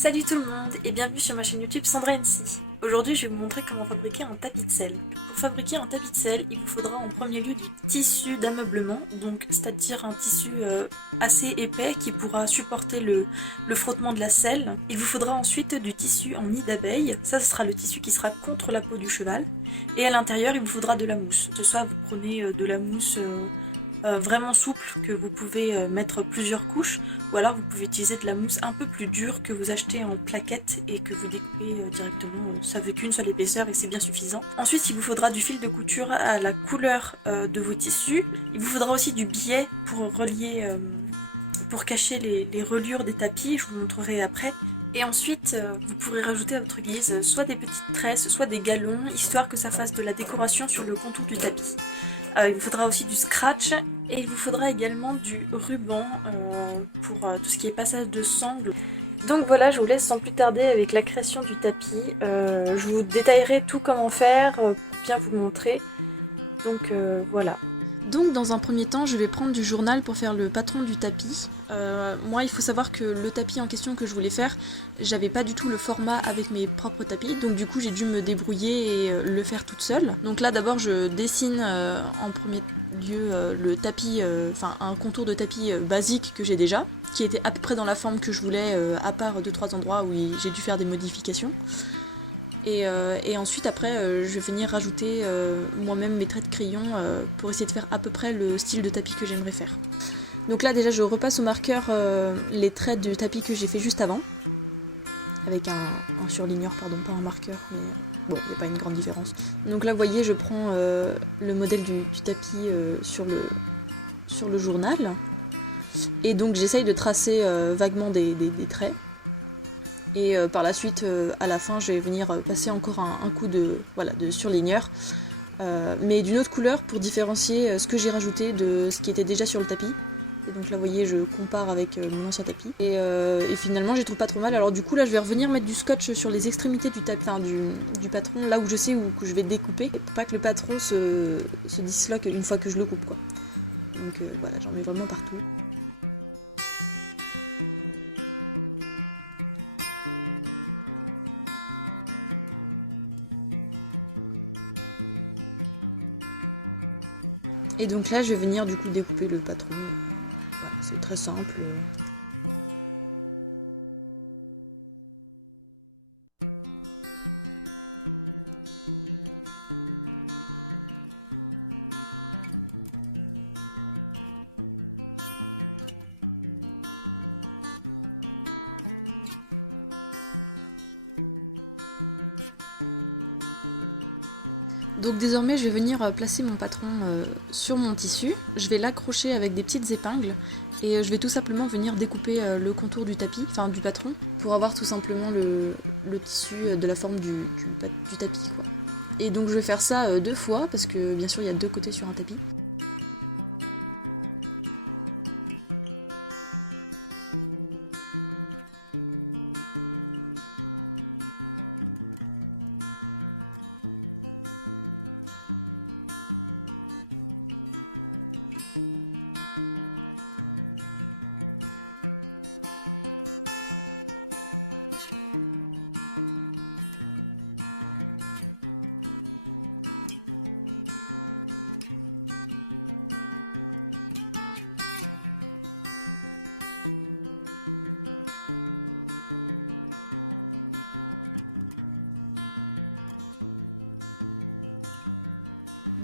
Salut tout le monde et bienvenue sur ma chaîne YouTube Sandra NC. Aujourd'hui je vais vous montrer comment fabriquer un tapis de selle. Pour fabriquer un tapis de selle, il vous faudra en premier lieu du tissu d'ameublement, donc c'est-à-dire un tissu assez épais qui pourra supporter le frottement de la selle. Il vous faudra ensuite du tissu en nid d'abeille, ça ce sera le tissu qui sera contre la peau du cheval. Et à l'intérieur il vous faudra de la mousse, que soit vous prenez de la mousse vraiment souple que vous pouvez mettre plusieurs couches, ou alors vous pouvez utiliser de la mousse un peu plus dure que vous achetez en plaquettes et que vous découpez directement, ça fait qu'une seule épaisseur et c'est bien suffisant. Ensuite il vous faudra du fil de couture à la couleur de vos tissus, il vous faudra aussi du biais pour relier, pour cacher les reliures des tapis, je vous montrerai après. Et ensuite, vous pourrez rajouter à votre guise soit des petites tresses, soit des galons, histoire que ça fasse de la décoration sur le contour du tapis. Il vous faudra aussi du scratch et il vous faudra également du ruban pour tout ce qui est passage de sangle. Donc voilà, je vous laisse sans plus tarder avec la création du tapis. Je vous détaillerai tout comment faire, pour bien vous montrer. Donc voilà. Donc dans un premier temps, je vais prendre du journal pour faire le patron du tapis. Moi, il faut savoir que le tapis en question que je voulais faire, j'avais pas du tout le format avec mes propres tapis, donc du coup j'ai dû me débrouiller et le faire toute seule. Donc là d'abord je dessine en premier lieu le tapis, enfin un contour de tapis basique que j'ai déjà, qui était à peu près dans la forme que je voulais, à part 2-3 endroits où j'ai dû faire des modifications. Et ensuite après je vais venir rajouter moi-même mes traits de crayon pour essayer de faire à peu près le style de tapis que j'aimerais faire. Donc là déjà je repasse au marqueur les traits du tapis que j'ai fait juste avant, avec un surligneur, pardon, pas un marqueur, mais bon, il n'y a pas une grande différence. Donc là vous voyez je prends le modèle du tapis sur le journal, et donc j'essaye de tracer vaguement des traits. Et par la suite, à la fin, je vais venir passer encore un coup de surligneur, mais d'une autre couleur pour différencier ce que j'ai rajouté de ce qui était déjà sur le tapis. Et donc là, vous voyez, je compare avec mon ancien tapis. Et finalement, je les trouve pas trop mal. Alors du coup, là, je vais revenir mettre du scotch sur les extrémités du tapis, enfin, du patron, là où je sais où je vais découper, pour pas que le patron se disloque une fois que je le coupe, quoi. Donc voilà, j'en mets vraiment partout. Et donc là, je vais venir du coup découper le patron. Voilà, c'est très simple. Donc désormais je vais venir placer mon patron sur mon tissu, je vais l'accrocher avec des petites épingles et je vais tout simplement venir découper le contour du tapis, enfin du patron, pour avoir tout simplement le tissu de la forme du tapis, quoi. Et donc je vais faire ça 2 fois parce que bien sûr il y a 2 côtés sur un tapis.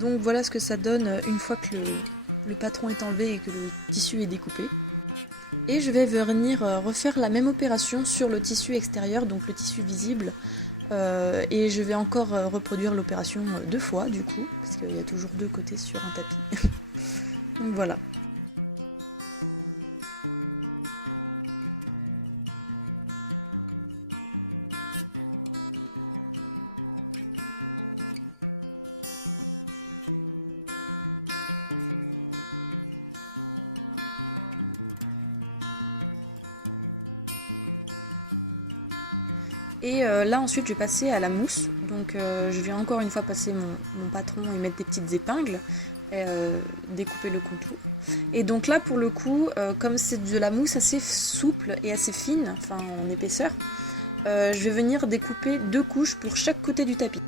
Donc voilà ce que ça donne une fois que le patron est enlevé et que le tissu est découpé. Et je vais venir refaire la même opération sur le tissu extérieur, donc le tissu visible. Et je vais encore reproduire l'opération 2 fois du coup, parce qu'il y a toujours 2 côtés sur un tapis. Donc voilà. Et là ensuite je vais passer à la mousse, donc je vais encore une fois passer mon patron et mettre des petites épingles, et découper le contour. Et donc là pour le coup, comme c'est de la mousse assez souple et assez fine, enfin en épaisseur, je vais venir découper 2 couches pour chaque côté du tapis.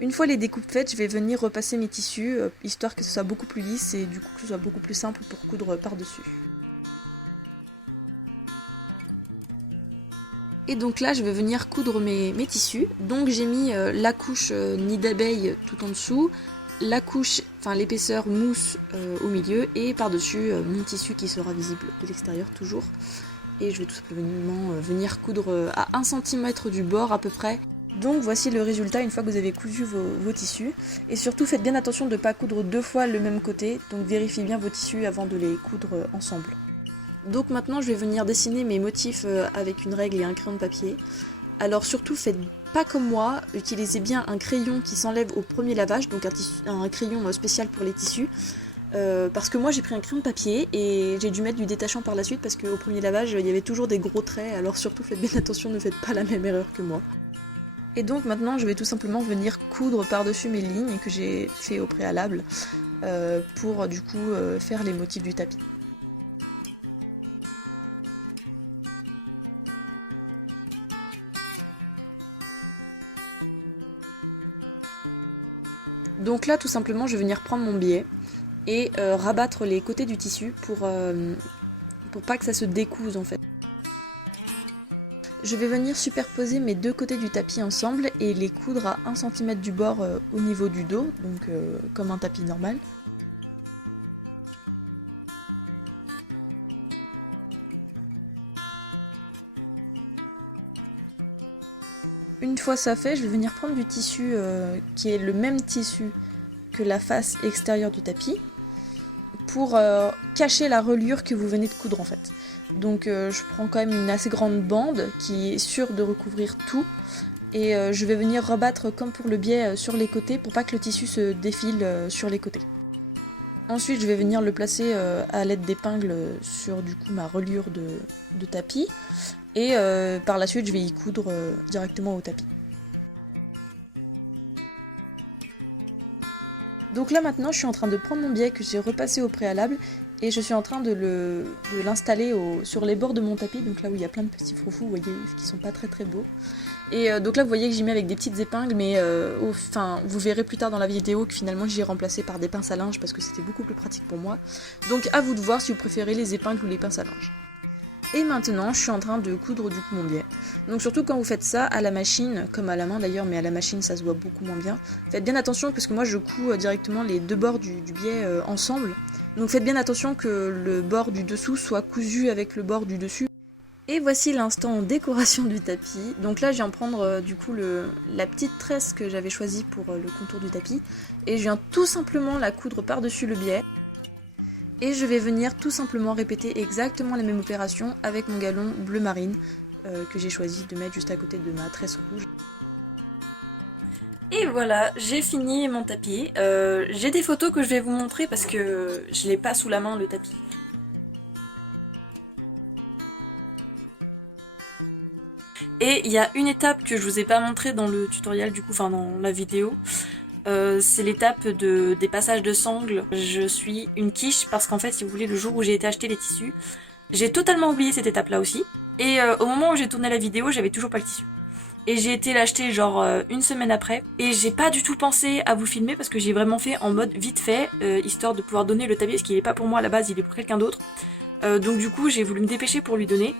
Une fois les découpes faites, je vais venir repasser mes tissus, histoire que ce soit beaucoup plus lisse et du coup que ce soit beaucoup plus simple pour coudre par-dessus. Et donc là, je vais venir coudre mes tissus. Donc j'ai mis la couche nid d'abeille tout en dessous, la couche, enfin l'épaisseur mousse au milieu et par-dessus mon tissu qui sera visible de l'extérieur toujours. Et je vais tout simplement venir coudre à 1 cm du bord à peu près. Donc voici le résultat une fois que vous avez cousu vos tissus. Et surtout faites bien attention de ne pas coudre 2 fois le même côté, donc vérifiez bien vos tissus avant de les coudre ensemble. Donc maintenant je vais venir dessiner mes motifs avec une règle et un crayon de papier. Alors surtout faites pas comme moi, utilisez bien un crayon qui s'enlève au premier lavage, donc un crayon spécial pour les tissus. Parce que moi j'ai pris un crayon de papier et j'ai dû mettre du détachant par la suite parce qu'au premier lavage il y avait toujours des gros traits, alors surtout faites bien attention, ne faites pas la même erreur que moi. Et donc maintenant je vais tout simplement venir coudre par-dessus mes lignes que j'ai fait au préalable pour du coup faire les motifs du tapis. Donc là tout simplement je vais venir prendre mon biais et rabattre les côtés du tissu pour pas que ça se découse en fait. Je vais venir superposer mes 2 côtés du tapis ensemble et les coudre à 1 cm du bord au niveau du dos, donc comme un tapis normal. Une fois ça fait, je vais venir prendre du tissu qui est le même tissu que la face extérieure du tapis pour cacher la reliure que vous venez de coudre en fait. Donc je prends quand même une assez grande bande qui est sûre de recouvrir tout et je vais venir rabattre comme pour le biais sur les côtés pour pas que le tissu se défile sur les côtés. Ensuite je vais venir le placer à l'aide d'épingles sur du coup ma reliure de tapis et par la suite je vais y coudre directement au tapis. Donc là maintenant je suis en train de prendre mon biais que j'ai repassé au préalable et je suis en train de l'installer sur les bords de mon tapis, donc là où il y a plein de petits froufous, vous voyez, qui sont pas très très beaux. Et donc là vous voyez que j'y mets avec des petites épingles, mais vous verrez plus tard dans la vidéo que finalement j'ai remplacé par des pinces à linge parce que c'était beaucoup plus pratique pour moi. Donc à vous de voir si vous préférez les épingles ou les pinces à linge. Et maintenant, je suis en train de coudre du coup mon biais. Donc surtout quand vous faites ça à la machine, comme à la main d'ailleurs, mais à la machine ça se voit beaucoup moins bien. Faites bien attention parce que moi je couds directement les 2 bords du biais ensemble. Donc faites bien attention que le bord du dessous soit cousu avec le bord du dessus. Et voici l'instant décoration du tapis. Donc là je viens prendre du coup la petite tresse que j'avais choisie pour le contour du tapis. Et je viens tout simplement la coudre par-dessus le biais. Et je vais venir tout simplement répéter exactement la même opération avec mon galon bleu marine que j'ai choisi de mettre juste à côté de ma tresse rouge. Et voilà, j'ai fini mon tapis. J'ai des photos que je vais vous montrer parce que je l'ai pas sous la main le tapis. Et il y a une étape que je vous ai pas montrée dans le tutoriel du coup, enfin dans la vidéo. C'est l'étape des passages de sangles. Je suis une quiche parce qu'en fait, si vous voulez, le jour où j'ai été acheter les tissus, j'ai totalement oublié cette étape là aussi. Et au moment où j'ai tourné la vidéo, j'avais toujours pas le tissu. Et j'ai été l'acheter genre une semaine après. Et j'ai pas du tout pensé à vous filmer parce que j'ai vraiment fait en mode vite fait, histoire de pouvoir donner le tapis, parce qu'il est pas pour moi à la base, il est pour quelqu'un d'autre. Donc du coup, j'ai voulu me dépêcher pour lui donner.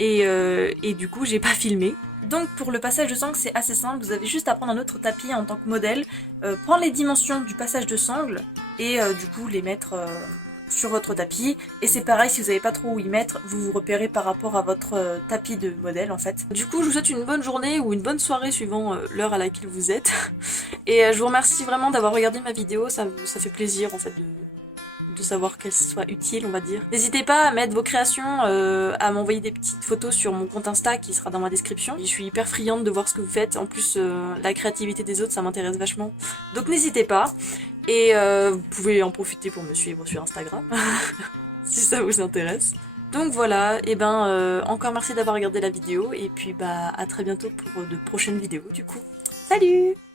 Et du coup, j'ai pas filmé. Donc pour le passage de sangle, c'est assez simple, vous avez juste à prendre un autre tapis en tant que modèle, prendre les dimensions du passage de sangle et du coup les mettre sur votre tapis. Et c'est pareil, si vous n'avez pas trop où y mettre, vous vous repérez par rapport à votre tapis de modèle en fait. Du coup, je vous souhaite une bonne journée ou une bonne soirée suivant l'heure à laquelle vous êtes. Et je vous remercie vraiment d'avoir regardé ma vidéo, ça fait plaisir en fait de savoir qu'elles soient utiles, on va dire. N'hésitez pas à mettre vos créations, à m'envoyer des petites photos sur mon compte Insta qui sera dans ma description. Je suis hyper friande de voir ce que vous faites. En plus, la créativité des autres, ça m'intéresse vachement. Donc n'hésitez pas. Et vous pouvez en profiter pour me suivre sur Instagram, si ça vous intéresse. Donc voilà, et encore merci d'avoir regardé la vidéo, et puis à très bientôt pour de prochaines vidéos du coup. Salut!